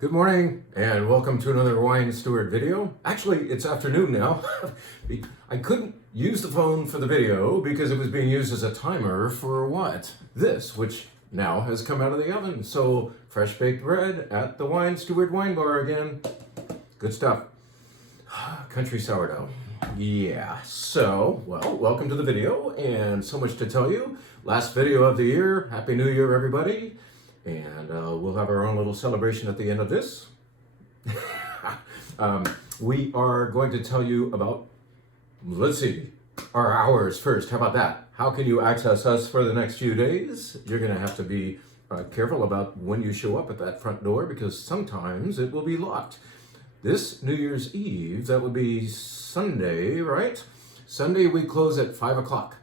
Good morning and welcome to another Wine Steward video. Actually, it's afternoon now. I couldn't use the phone for the video because it was being used as a timer for what? This, which now has come out of the oven. So, fresh baked bread at the Wine Steward Wine Bar again. Good stuff. Country sourdough. Yeah, so, well, welcome to the video and so much to tell you. Last video of the year. Happy New Year, everybody. And we'll have our own little celebration at the end of this. We are going to tell you about, let's see, our hours first. How about that? How can you access us for the next few days? You're going to have to be careful about when you show up at that front door because sometimes it will be locked. This New Year's Eve, that would be Sunday, right? Sunday we close at 5 o'clock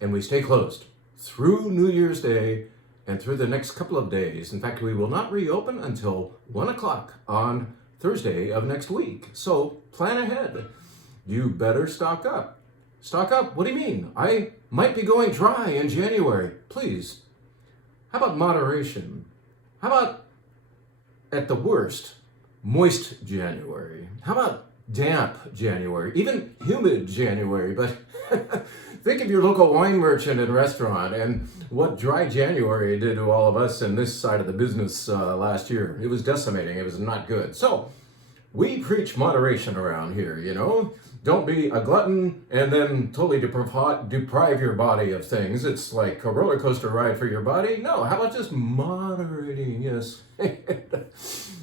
and we stay closed through New Year's Day and through the next couple of days. In fact, we will not reopen until 1 o'clock on Thursday of next week. So plan ahead. You better stock up. Stock up? What do you mean? I might be going dry in January. Please. How about moderation? How about, at the worst, moist January? How about damp January? Even humid January, but think of your local wine merchant and restaurant and what dry January did to all of us in this side of the business last year. It was decimating. It was not good. So we preach moderation around here, you know. Don't be a glutton and then totally deprive your body of things. It's like a roller coaster ride for your body. No, how about just moderating? Yes.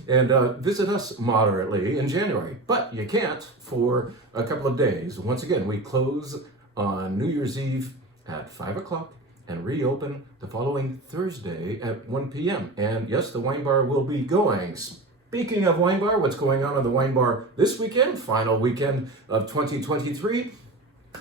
And visit us moderately in January. But you can't for a couple of days. Once again, we close on New Year's Eve at 5 o'clock and reopen the following Thursday at 1 p.m. And yes, the wine bar will be going. Speaking of wine bar, what's going on the wine bar this weekend, final weekend of 2023?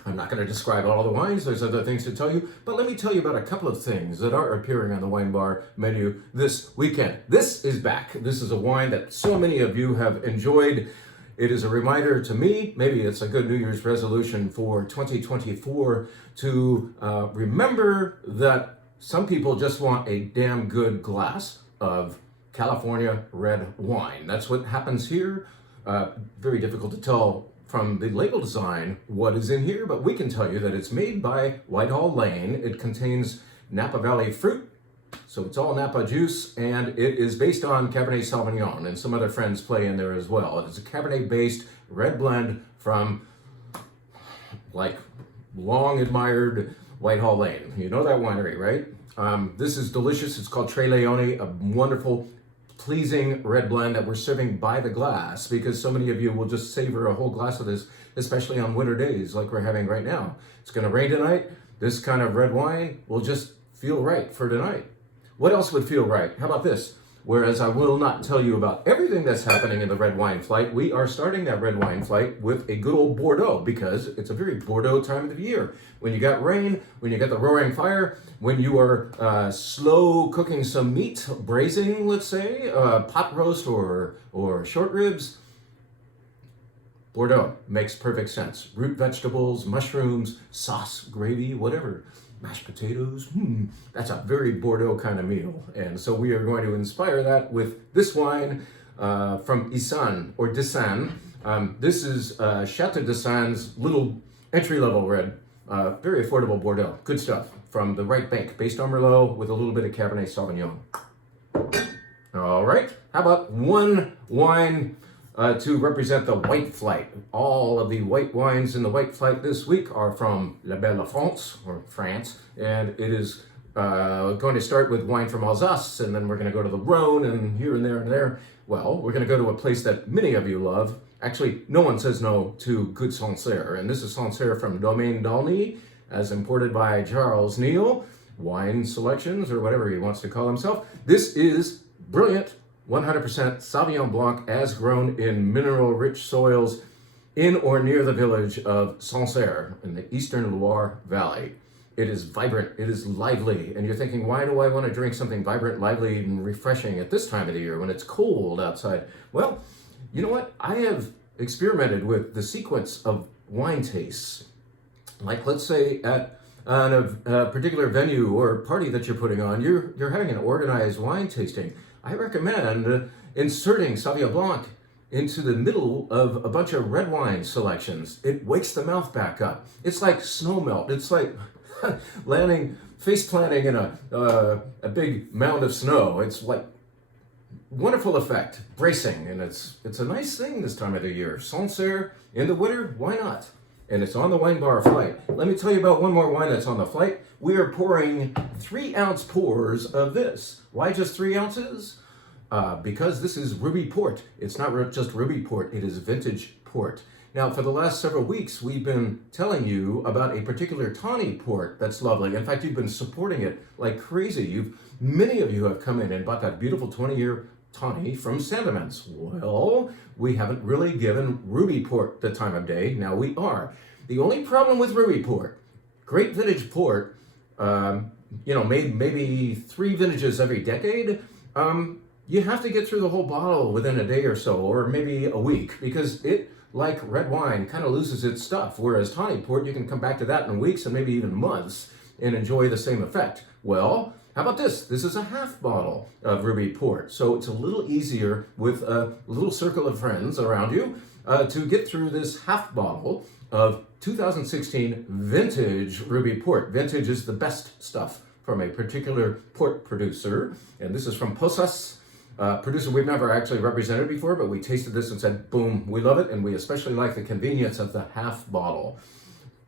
I'm not going to describe all the wines, there's other things to tell you, but let me tell you about a couple of things that are appearing on the wine bar menu this weekend. This is back. This is a wine that so many of you have enjoyed. It is a reminder to me, maybe it's a good New Year's resolution for 2024, to remember that some people just want a damn good glass of California red wine. That's what happens here. Very difficult to tell from the label design what is in here, but we can tell you that it's made by Whitehall Lane. It contains Napa Valley fruit, so it's all Napa juice, and it is based on Cabernet Sauvignon, and some other friends play in there as well. It is a Cabernet-based red blend from, like, long-admired Whitehall Lane. You know that winery, right? This is delicious. It's called Tre Leone, a wonderful, pleasing red blend that we're serving by the glass because so many of you will just savor a whole glass of this, especially on winter days like we're having right now. It's going to rain tonight. This kind of red wine will just feel right for tonight. What else would feel right? How about this? Whereas I will not tell you about everything that's happening in the red wine flight, we are starting that red wine flight with a good old Bordeaux because it's a very Bordeaux time of the year. When you got rain, when you got the roaring fire, when you are slow cooking some meat, braising, let's say, pot roast or short ribs, Bordeaux makes perfect sense. Root vegetables, mushrooms, sauce, gravy, whatever. Mashed potatoes, that's a very Bordeaux kind of meal. And so we are going to inspire that with this wine from Isan or Desan. This is Chateau Desan's little entry-level red, very affordable Bordeaux. Good stuff from the right bank, based on Merlot with a little bit of Cabernet Sauvignon. All right, how about one wine to represent the white flight? All of the white wines in the white flight this week are from La Belle France, or France, and it is going to start with wine from Alsace, and then we're going to go to the Rhone, and here and there and there. Well, we're going to go to a place that many of you love. Actually, no one says no to good Sancerre, and this is Sancerre from Domaine d'Aulnay, as imported by Charles Neal, Wine Selections, or whatever he wants to call himself. This is brilliant 100% Sauvignon Blanc as grown in mineral-rich soils in or near the village of Sancerre in the eastern Loire Valley. It is vibrant, it is lively, and you're thinking, why do I want to drink something vibrant, lively, and refreshing at this time of the year when it's cold outside? Well, you know what? I have experimented with the sequence of wine tastes. Like, let's say at on a particular venue or party that you're putting on, you're having an organized wine tasting, I recommend inserting Sauvignon Blanc into the middle of a bunch of red wine selections. It wakes the mouth back up. It's like snow melt. It's like face planting in a big mound of snow. It's like wonderful effect, bracing, and it's a nice thing this time of the year. Sancerre in the winter, why not? And it's on the wine bar flight. Let me tell you about one more wine that's on the flight. We are pouring 3-ounce pours of this. Why just 3 ounces? Because this is Ruby Port. It's not just Ruby Port, it is vintage port. Now, for the last several weeks, we've been telling you about a particular tawny port that's lovely. In fact, you've been supporting it like crazy. Many of you have come in and bought that beautiful 20-year tawny from Sandemans. Well, we haven't really given Ruby Port the time of day. Now we are. The only problem with Ruby Port, great vintage port, made maybe 3 vintages every decade, you have to get through the whole bottle within a day or so, or maybe a week, because it, like red wine, kind of loses its stuff. Whereas tawny port, you can come back to that in weeks and maybe even months and enjoy the same effect. Well, how about this? This is a half bottle of Ruby Port. So it's a little easier with a little circle of friends around you to get through this half bottle of 2016 vintage Ruby Port. Vintage is the best stuff from a particular port producer. And this is from Posas. Producer we've never actually represented before, but we tasted this and said, boom, we love it, and we especially like the convenience of the half bottle.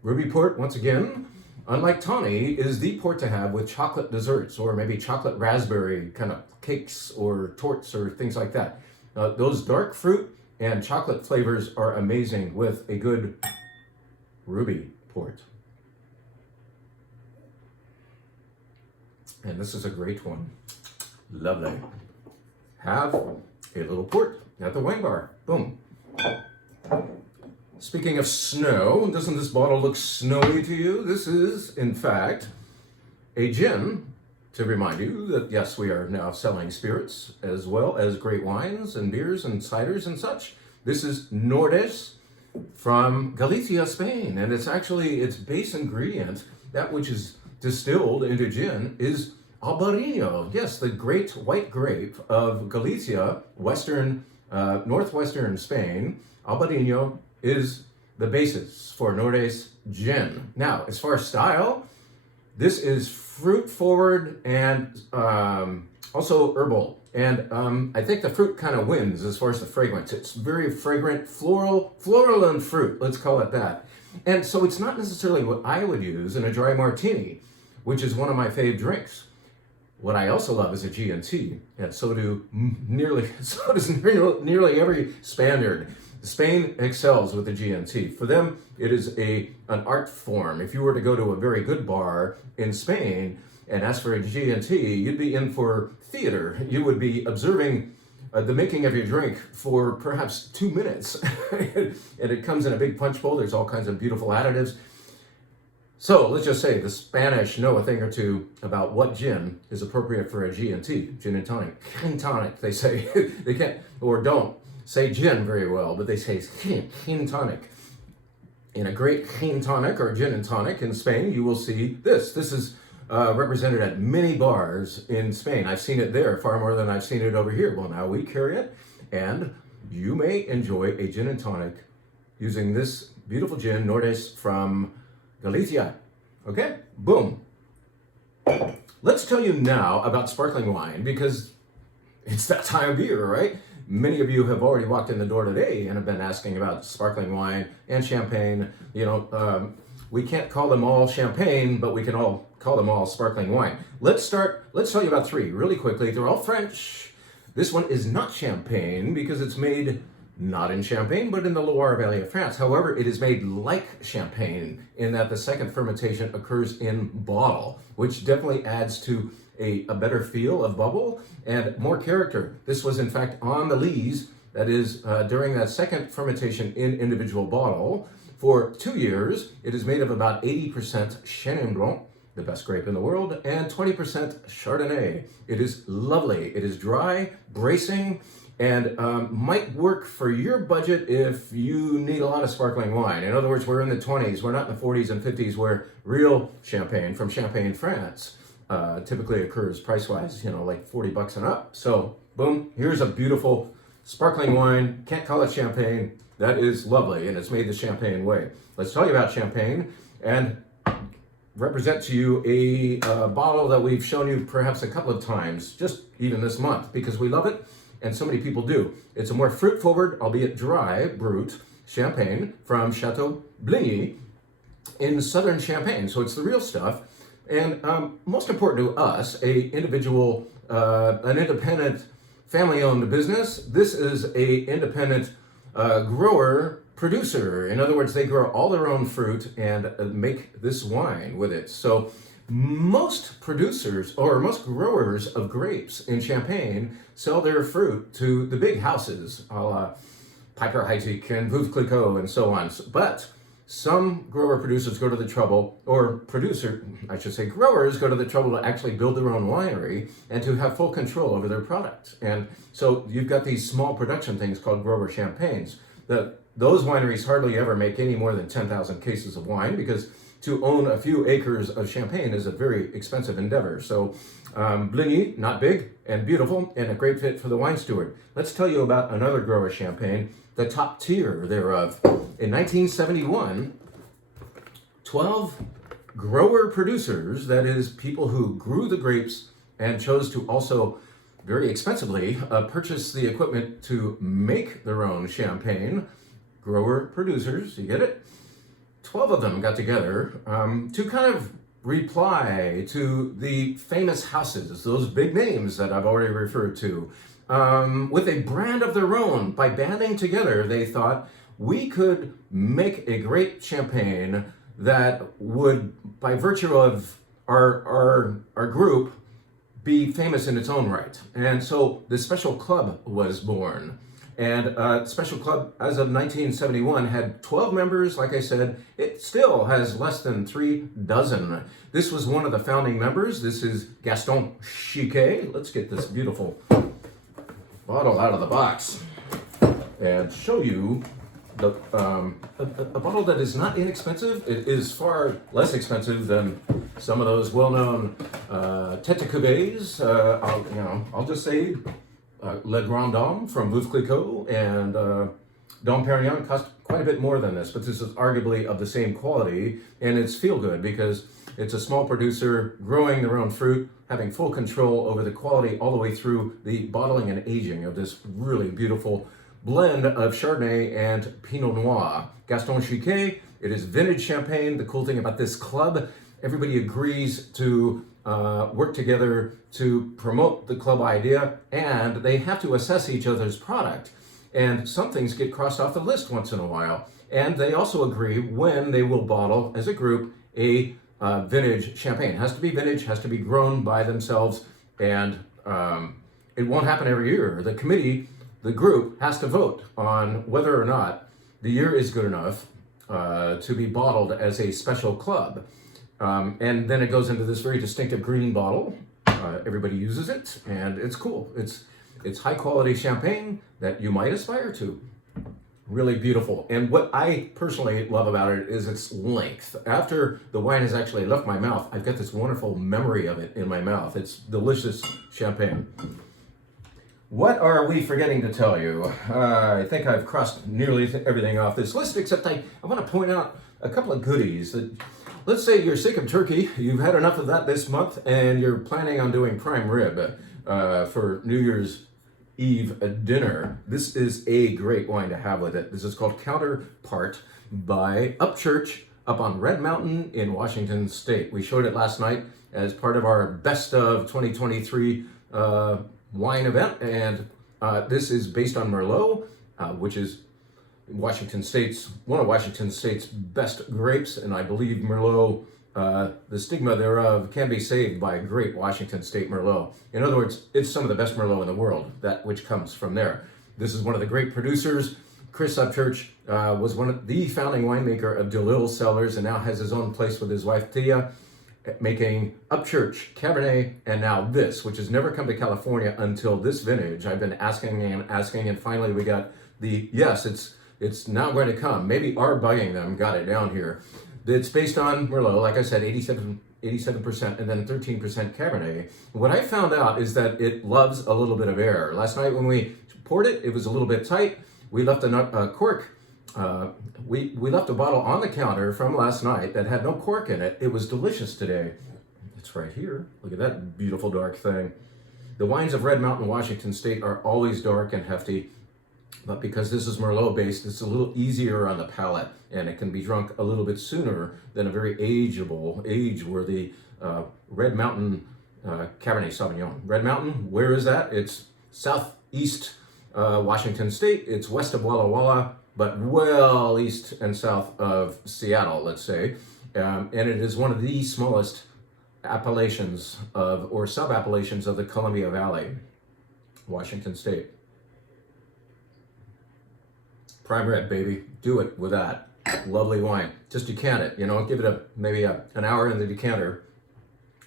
Ruby Port, once again, unlike tawny, is the port to have with chocolate desserts, or maybe chocolate raspberry kind of cakes or torts or things like that. Those dark fruit and chocolate flavors are amazing with a good Ruby Port. And this is a great one. Lovely. Have a little port at the wine bar. Boom. Speaking of snow, doesn't this bottle look snowy to you? This is, in fact, a gin, to remind you that, yes, we are now selling spirits as well as great wines and beers and ciders and such. This is Nordes from Galicia, Spain, and it's actually its base ingredient, that which is distilled into gin, is Albarino. Yes, the great white grape of Galicia, northwestern Spain. Albarino is the basis for Nordes gin. Now, as far as style, this is fruit forward and also herbal. And I think the fruit kind of wins as far as the fragrance. It's very fragrant, floral and fruit, let's call it that. And so it's not necessarily what I would use in a dry martini, which is one of my fave drinks. What I also love is a G&T, and so does nearly every Spaniard. Spain excels with the G&T. For them, it is an art form. If you were to go to a very good bar in Spain and ask for a G&T, you'd be in for theater. You would be observing the making of your drink for perhaps 2 minutes. And it comes in a big punch bowl. There's all kinds of beautiful additives. So let's just say the Spanish know a thing or two about what gin is appropriate for a G&T, gin and tonic. Gin tonic, they say. They can't, or don't say gin very well, but they say gin tonic. In a great gin tonic or gin and tonic in Spain, you will see this. This is represented at many bars in Spain. I've seen it there far more than I've seen it over here. Well, now we carry it, and you may enjoy a gin and tonic using this beautiful gin, Nordes from Galicia. Okay, boom. Let's tell you now about sparkling wine, because it's that time of year, right? Many of you have already walked in the door today and have been asking about sparkling wine and champagne. We can't call them all champagne, but we can all call them all sparkling wine. Let's tell you about 3 really quickly. They're all French. This one is not champagne because it's made not in Champagne, but in the Loire Valley of France. However, it is made like champagne in that the second fermentation occurs in bottle, which definitely adds to a better feel of bubble and more character. This was in fact on the lees, that is during that second fermentation in individual bottle. For 2 years, it is made of about 80% Chenin Blanc, the best grape in the world, and 20% Chardonnay. It is lovely. It is dry, bracing, and might work for your budget if you need a lot of sparkling wine. In other words, we're in the 20s. We're not in the 40s and 50s where real champagne from Champagne, France typically occurs price-wise, like 40 bucks and up. So, boom, here's a beautiful sparkling wine. Can't call it champagne. That is lovely, and it's made the Champagne way. Let's tell you about champagne and represent to you a bottle that we've shown you perhaps a couple of times, just even this month, because we love it. And so many people do. It's a more fruit-forward, albeit dry, brut champagne from Chateau Bligny in southern Champagne. So it's the real stuff. And most important to us, an independent family-owned business. This is a independent grower producer. In other words, they grow all their own fruit and make this wine with it. So most producers or most growers of grapes in Champagne sell their fruit to the big houses, a la Piper Heidsieck and Veuve Clicquot and so on. But some grower producers go to the trouble, or growers go to the trouble to actually build their own winery and to have full control over their product. And so you've got these small production things called grower champagnes. Those wineries hardly ever make any more than 10,000 cases of wine, because to own a few acres of champagne is a very expensive endeavor. So Bligny, not big and beautiful, and a great fit for the wine steward. Let's tell you about another grower champagne, the top tier thereof. In 1971, 12 grower producers, that is people who grew the grapes and chose to also very expensively purchase the equipment to make their own champagne. Grower producers, you get it? 12 of them got together to kind of reply to the famous houses, those big names that I've already referred to, with a brand of their own. By banding together, they thought we could make a great champagne that would, by virtue of our group, be famous in its own right. And so the Special Club was born. And Special Club, as of 1971, had 12 members. Like I said, it still has less than 3 dozen. This was one of the founding members. This is Gaston Chiquet. Let's get this beautiful bottle out of the box and show you a bottle that is not inexpensive. It is far less expensive than some of those well-known Tête de Cuvées. I'll just say Le Grand Dame from Veuve Clicquot and Dom Perignon cost quite a bit more than this, but this is arguably of the same quality, and it's feel good because it's a small producer growing their own fruit, having full control over the quality all the way through the bottling and aging of this really beautiful blend of Chardonnay and Pinot Noir. Gaston Chiquet, it is vintage champagne. The cool thing about this club, everybody agrees to work together to promote the club idea, and they have to assess each other's product. And some things get crossed off the list once in a while. And they also agree when they will bottle, as a group, a vintage champagne. It has to be vintage, has to be grown by themselves, and it won't happen every year. The committee, the group, has to vote on whether or not the year is good enough to be bottled as a special club. And then it goes into this very distinctive green bottle. Everybody uses it, and it's cool. It's high quality champagne that you might aspire to. Really beautiful. And what I personally love about it is its length. After the wine has actually left my mouth, I've got this wonderful memory of it in my mouth. It's delicious champagne. What are we forgetting to tell you? I think I've crossed nearly everything off this list, except I want to point out a couple of goodies. Let's say you're sick of turkey, you've had enough of that this month, and you're planning on doing prime rib for New Year's Eve dinner. This is a great wine to have with it. This is called Counterpart by Upchurch up on Red Mountain in Washington State. We showed it last night as part of our Best of 2023 wine event, and this is based on Merlot, which is one of Washington State's best grapes, and I believe Merlot, the stigma thereof can be saved by great Washington State Merlot. In other words, it's some of the best Merlot in the world, that which comes from there. This is one of the great producers. Chris Upchurch was one of the founding winemaker of DeLille Cellars and now has his own place with his wife Tia. making Upchurch, Cabernet, and now this, which has never come to California until this vintage. I've been asking and asking, and finally we got the yes, it's now going to come. Maybe our bugging them got it down here. It's based on Merlot, like I said, 87%, and then 13% Cabernet. What I found out is that it loves a little bit of air. Last night when we poured it, it was a little bit tight. We left a cork. We left a bottle on the counter from last night that had no cork in it. It was delicious today. It's right here. Look at that beautiful dark thing. The wines of Red Mountain, Washington State are always dark and hefty, but because this is Merlot based, it's a little easier on the palate, and it can be drunk a little bit sooner than a very age-worthy Red Mountain Cabernet Sauvignon. Red Mountain, where is that? It's southeast Washington State. It's west of Walla Walla, but well east and south of Seattle, let's say. And it is one of the smallest appellations or sub-appellations of the Columbia Valley, Washington State. Prime red, baby. Do it with that. Lovely wine. Just decant it, give it maybe an hour in the decanter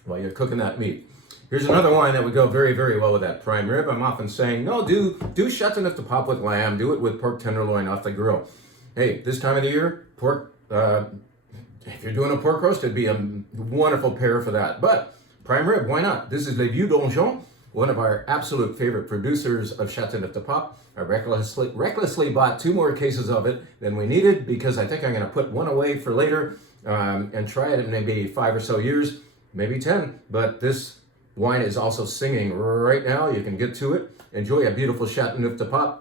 while you're cooking that meat. Here's another wine that would go very, very well with that prime rib. I'm often saying, no, do Châteauneuf-du-Pape with lamb. Do it with pork tenderloin off the grill. Hey, this time of the year, pork, if you're doing a pork roast, it'd be a wonderful pair for that. But prime rib, why not? This is Les Vieux Donjon, one of our absolute favorite producers of Châteauneuf-du-Pape. I recklessly bought 2 more cases of it than we needed because I think I'm going to put one away for later and try it in maybe 5 or so years, maybe 10. But this wine is also singing right now. You can get to it. Enjoy a beautiful Châteauneuf-du-Pape.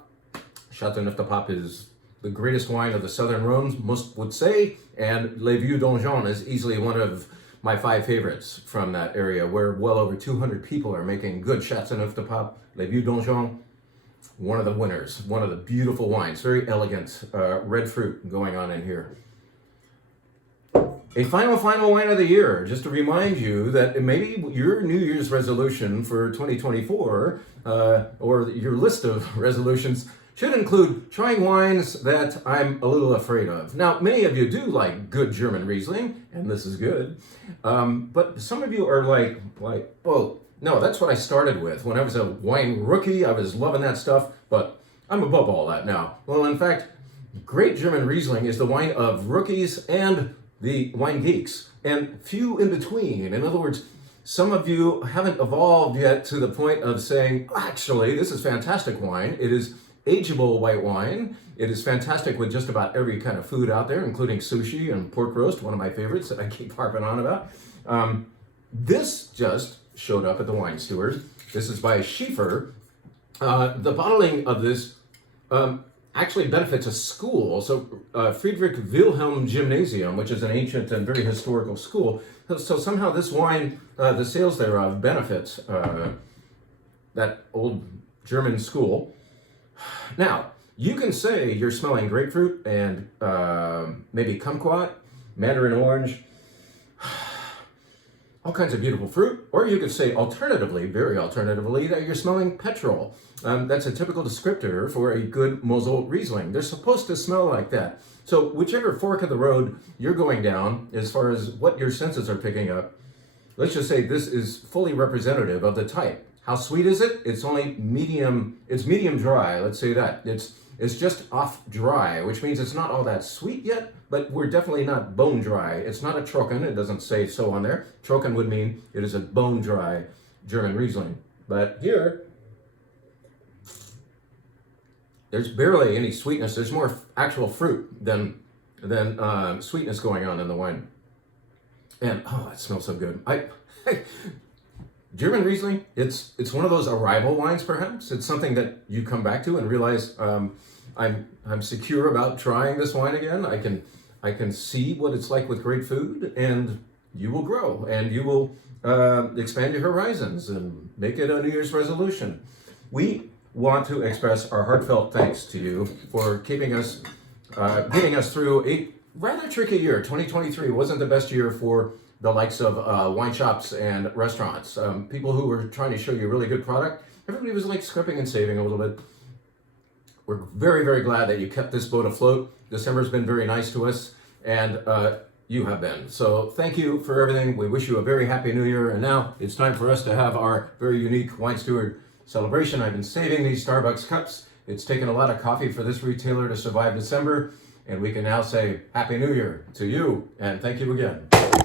Châteauneuf-du-Pape is the greatest wine of the Southern Rhone, most would say, and Les Vieux Donjon is easily one of my 5 favorites from that area, where well over 200 people are making good Châteauneuf-du-Pape. Les Vieux Donjon, one of the winners, one of the beautiful wines, very elegant red fruit going on in here. A final wine of the year, just to remind you that maybe your New Year's resolution for 2024, or your list of resolutions, should include trying wines that I'm a little afraid of. Now, many of you do like good German Riesling, and this is good, but some of you are like, oh, no, that's what I started with. When I was a wine rookie, I was loving that stuff, but I'm above all that now. Well, in fact, great German Riesling is the wine of rookies and the wine geeks, and few in between. In other words, some of you haven't evolved yet to the point of saying, actually, this is fantastic wine. It is ageable white wine. It is fantastic with just about every kind of food out there, including sushi and pork roast, one of my favorites that I keep harping on about. This just showed up at the Wine Steward. This is by Schiefer. The bottling of this actually benefits a school. So Friedrich Wilhelm Gymnasium, which is an ancient and very historical school. So somehow this wine, the sales thereof, benefits that old German school. Now, you can say you're smelling grapefruit and maybe kumquat, mandarin orange, all kinds of beautiful fruit, or you could say alternatively, very alternatively, that you're smelling petrol. That's a typical descriptor for a good Mosel Riesling. They're supposed to smell like that. So whichever fork of the road you're going down, as far as what your senses are picking up, let's just say this is fully representative of the type. How sweet is it? It's only medium, it's medium dry, let's say that. It's just off dry, which means it's not all that sweet yet, but we're definitely not bone dry. It's not a Trocken, it doesn't say so on there. Trocken would mean it is a bone dry German Riesling. But here, there's barely any sweetness. There's more actual fruit than sweetness going on in the wine. And oh, it smells so good. German Riesling, it's one of those arrival wines, perhaps. It's something that you come back to and realize I'm secure about trying this wine again. I can see what it's like with great food, and you will grow and you will expand your horizons and make it a New Year's resolution. We want to express our heartfelt thanks to you for keeping us, getting us through a rather tricky year. 2023 wasn't the best year for the likes of wine shops and restaurants. People who were trying to show you really good product, everybody was like scrimping and saving a little bit. We're very, very glad that you kept this boat afloat. December's been very nice to us, and you have been. So thank you for everything. We wish you a very happy new year. And now it's time for us to have our very unique Wine Steward celebration. I've been saving these Starbucks cups. It's taken a lot of coffee for this retailer to survive December. And we can now say Happy New Year to you. And thank you again.